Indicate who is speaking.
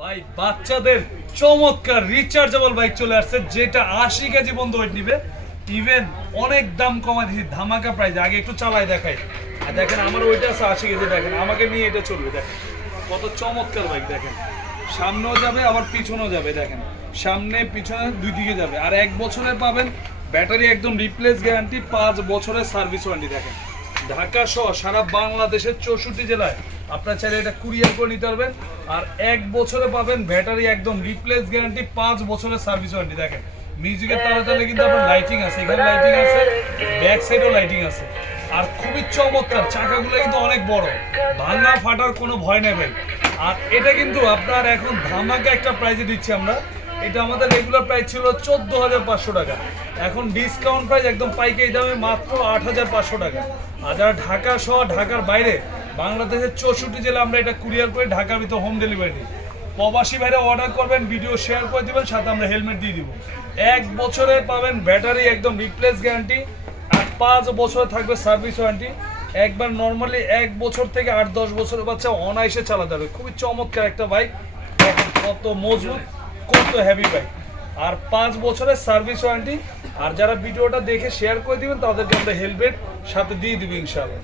Speaker 1: ভাই, বাচ্চাদের চমৎকার রিচার্জেবল বাইক চলে আসছে, যেটা আশি কেজি বন্ধু ওয়েট নিবে। ইভেন অনেক দাম কমা দিয়েছি, ধামাকা প্রাইস আগে একটু চালাই দেখাই। আর দেখেন, আমার ওইটা আছে আশি কেজি, দেখেন, আমাকে নিয়ে এটা চলবে, দেখেন। কত চমৎকার বাইক দেখেন। সামনেও যাবে, আবার পিছনেও যাবে, দেখেন। সামনে, পিছনে দুই দিকে যাবে। আর এক বছরের পাবেন ব্যাটারি একদম রিপ্লেস গ্যারান্টি পাঁচ বছরের সার্ভিস ওয়ারেন্টি দেখেন। ঢাকা সহ সারা বাংলাদেশের চৌষট্টি জেলায়। আপনার চাইলে এটা কুরিয়ার করে নিতে পারবেন। আর এক বছরে পাবেন ব্যাটারি একদম রিপ্লেস গ্যারান্টি পাঁচ বছরের সার্ভিস ওয়ারেন্টি দেখেন মিউজিকের তালে তালে কিন্তু আপনার লাইটিং আছে, এখানে লাইটিং আছে ব্যাক সাইডেও লাইটিং আছে। আর খুবই চমৎকার, চাকাগুলো কিন্তু অনেক বড়। ভাঙা ফাটার কোনো ভয় ভাই। আর এটা কিন্তু আপনার এখন ধামাকা একটা প্রাইজে দিচ্ছি আমরা। এটা আমাদের রেগুলার প্রাইস ছিল চোদ্দ হাজার পাঁচশো টাকা। এখন ডিসকাউন্ট প্রাইস একদম পাইকারি দামে মাত্র আট হাজার পাঁচশো টাকা। আর যারা ঢাকা সহ ঢাকার বাইরে, বাংলাদেশের চৌষট্টি জেলা, আমরা এটা কুরিয়ার করে ঢাকার ভিতর হোম ডেলিভারি প্রবাসী বাইরে অর্ডার করবেন ভিডিও শেয়ার করে দিবেন, সাথে আমরা হেলমেট দিয়ে দিব। এক বছরে পাবেন ব্যাটারি একদম রিপ্লেস গ্যারান্টি আর পাঁচ বছরে থাকবে সার্ভিস ওয়ারেন্টি একবার নর্মালি এক বছর থেকে আট দশ বছরের বাচ্চা অনায়াসে চালাতে হবে। খুবই চমৎকার একটা বাইক কত মজবুত। কত হ্যাভি বাইক আর পাঁচ বছরের সার্ভিস ওয়ারেন্টি আর যারা ভিডিওটা দেখে শেয়ার করে দিবেন, তাদেরকে আমরা হেলমেট সাথে দিয়ে দিবি ইনশাআল্লাহ।